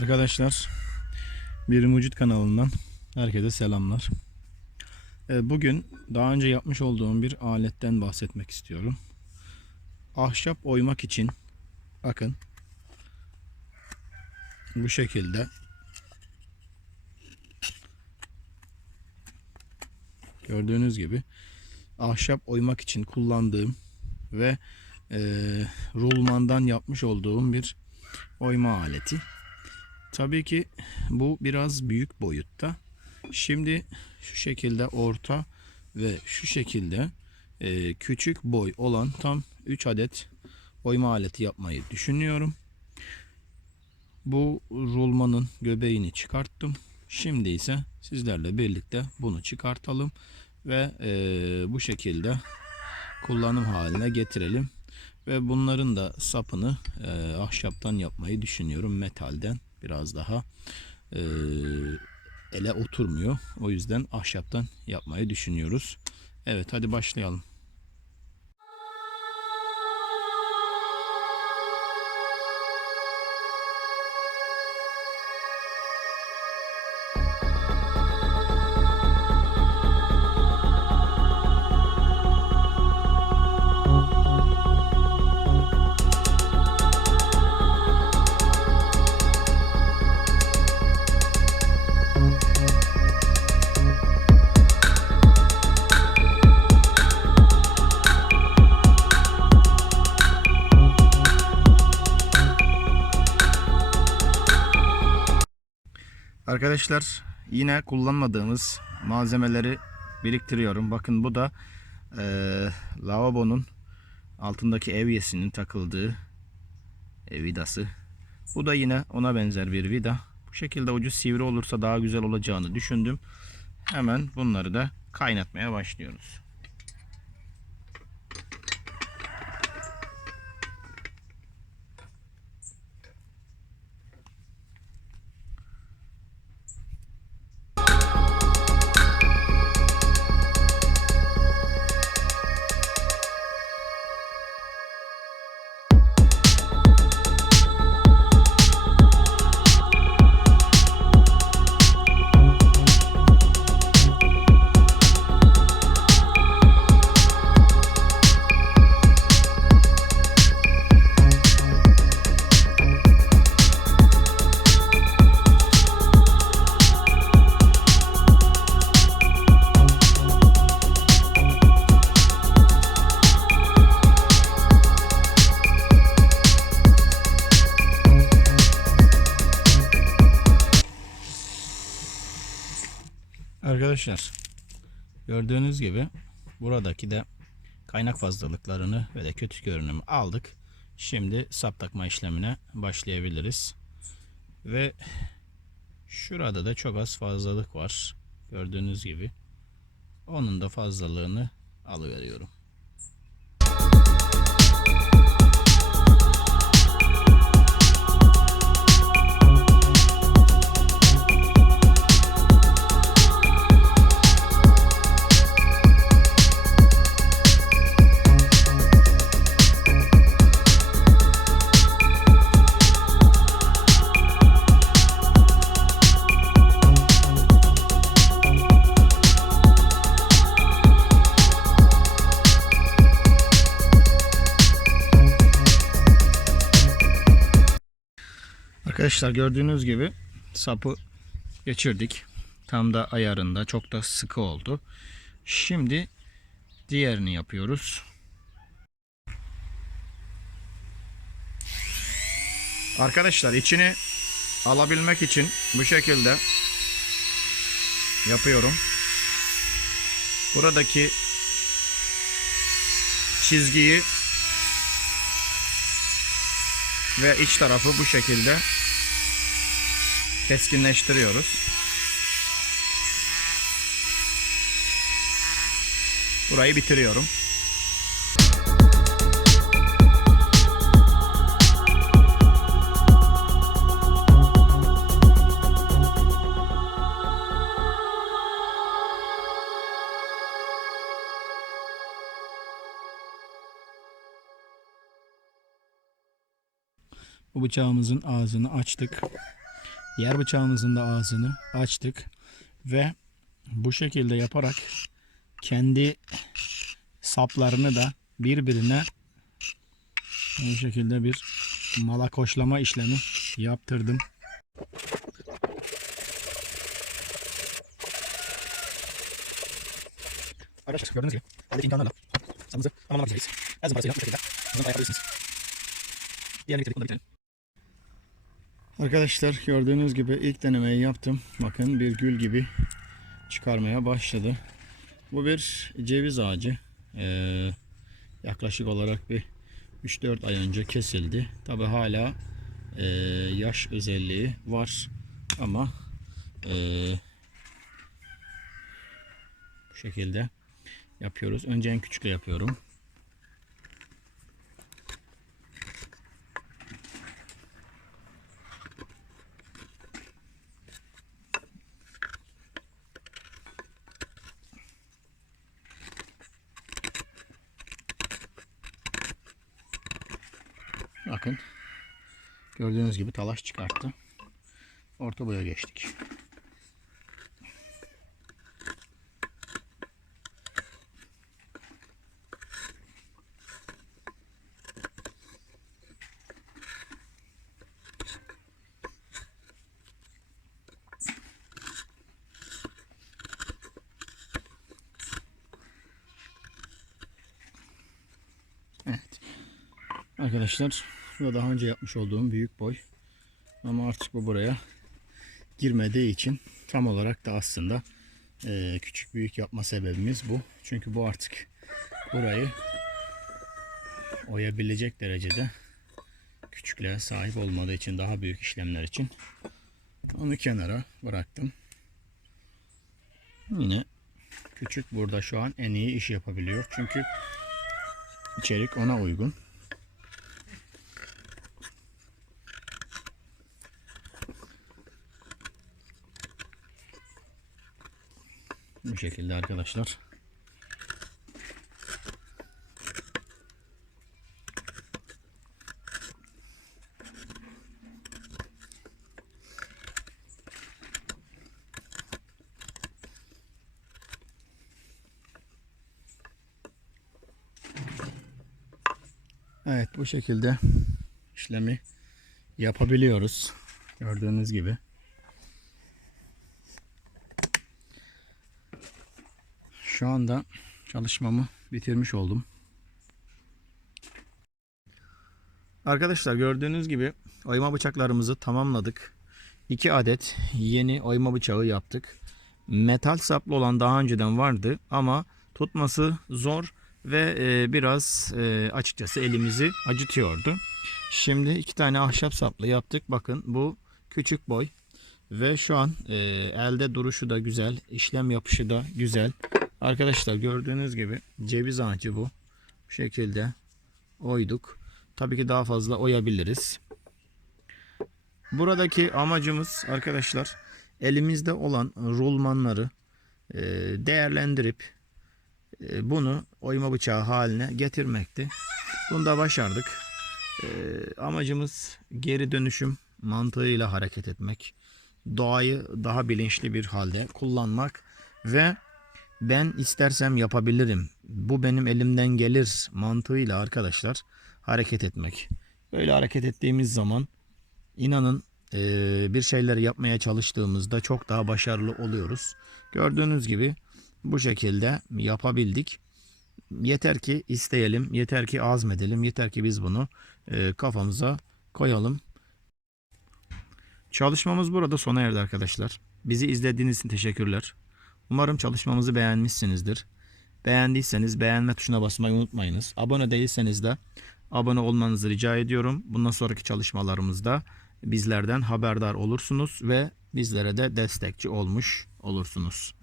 Arkadaşlar Bir Mucit kanalından herkese selamlar. Ee, Bugün daha önce yapmış olduğum bir aletten bahsetmek istiyorum. Ahşap oymak için bakın bu şekilde gördüğünüz gibi ahşap oymak için kullandığım ve e, rulmandan yapmış olduğum bir oyma aleti. Tabii ki bu biraz büyük boyutta. Şimdi şu şekilde orta ve şu şekilde e, küçük boy olan tam 3 adet oyma aleti yapmayı düşünüyorum. Bu rulmanın göbeğini çıkarttım. Şimdi ise sizlerle birlikte bunu çıkartalım ve e, bu şekilde kullanım haline getirelim. Ve bunların da sapını e, ahşaptan yapmayı düşünüyorum. Metalden biraz daha e, ele oturmuyor. O yüzden ahşaptan yapmayı düşünüyoruz. Evet hadi başlayalım. Arkadaşlar yine kullanmadığımız malzemeleri biriktiriyorum. Bakın bu da eee, lavabonun altındaki evyesinin takıldığı e, vidası. Bu da yine ona benzer bir vida. Bu şekilde ucu sivri olursa daha güzel olacağını düşündüm. Hemen bunları da kaynatmaya başlıyoruz. Arkadaşlar gördüğünüz gibi buradaki de kaynak fazlalıklarını ve de kötü görünümü aldık. Şimdi sap takma işlemine başlayabiliriz. Ve şurada da çok az fazlalık var. Gördüğünüz gibi. Onun da fazlalığını alıveriyorum. Arkadaşlar gördüğünüz gibi sapı geçirdik. Tam da ayarında çok da sıkı oldu. Şimdi diğerini yapıyoruz. Arkadaşlar içini alabilmek için bu şekilde yapıyorum. Buradaki çizgiyi ve iç tarafı bu şekilde keskinleştiriyoruz. Burayı bitiriyorum. Bu bıçağımızın ağzını açtık. Diğer bıçağımızın da ağzını açtık ve bu şekilde yaparak kendi saplarını da birbirine bu şekilde bir malakoşlama işlemi yaptırdım. Arkadaşlar gördüğünüz gibi eldeki imkanlarla sapımızı tamamlamak üzereyiz. El zımparasıyla bu şekilde bunu ayarlayabilirsiniz. Diğerini bitirdik bunu da bitirelim. Arkadaşlar gördüğünüz gibi ilk denemeyi yaptım. Bakın bir gül gibi çıkarmaya başladı. Bu bir ceviz ağacı. Ee, yaklaşık olarak bir 3-4 ay önce kesildi. Tabi hala e, yaş özelliği var ama e, bu şekilde yapıyoruz. Önce en küçükle yapıyorum. Bakın. Gördüğünüz gibi talaş çıkarttı. Orta boya geçtik. Evet. Arkadaşlar bu da daha önce yapmış olduğum büyük boy. Ama artık bu buraya girmediği için tam olarak da aslında eee, küçük büyük yapma sebebimiz bu. Çünkü bu artık burayı oyabilecek derecede küçüklüğe sahip olmadığı için daha büyük işlemler için onu kenara bıraktım. Yine küçük burada şu an en iyi iş yapabiliyor. Çünkü içerik ona uygun. Bu şekilde arkadaşlar. Evet bu şekilde işlemi yapabiliyoruz. Gördüğünüz gibi. Şu anda çalışmamı bitirmiş oldum. Arkadaşlar gördüğünüz gibi oyma bıçaklarımızı tamamladık. 2 adet yeni oyma bıçağı yaptık. Metal saplı olan daha önceden vardı ama tutması zor ve e, biraz e, açıkçası elimizi acıtıyordu. Şimdi iki tane ahşap saplı yaptık. Bakın bu küçük boy ve şu an e, elde duruşu da güzel, işlem yapışı da güzel. Arkadaşlar gördüğünüz gibi ceviz ağacı bu. Bu şekilde oyduk. Tabii ki daha fazla oyabiliriz. Buradaki amacımız arkadaşlar elimizde olan rulmanları e, değerlendirip e, bunu oyma bıçağı haline getirmekti. Bunu da başardık. E, amacımız geri dönüşüm mantığıyla hareket etmek. Doğayı daha bilinçli bir halde kullanmak ve ben istersem yapabilirim. Bu benim elimden gelir mantığıyla arkadaşlar hareket etmek. Böyle hareket ettiğimiz zaman inanın eee, bir şeyleri yapmaya çalıştığımızda çok daha başarılı oluyoruz. Gördüğünüz gibi bu şekilde yapabildik. Yeter ki isteyelim, yeter ki azmedelim, yeter ki biz bunu eee, kafamıza koyalım. Çalışmamız burada sona erdi arkadaşlar. Bizi izlediğiniz için teşekkürler. Umarım çalışmamızı beğenmişsinizdir. Beğendiyseniz beğenme tuşuna basmayı unutmayınız. Abone değilseniz de abone olmanızı rica ediyorum. Bundan sonraki çalışmalarımızda bizlerden haberdar olursunuz ve bizlere de destekçi olmuş olursunuz.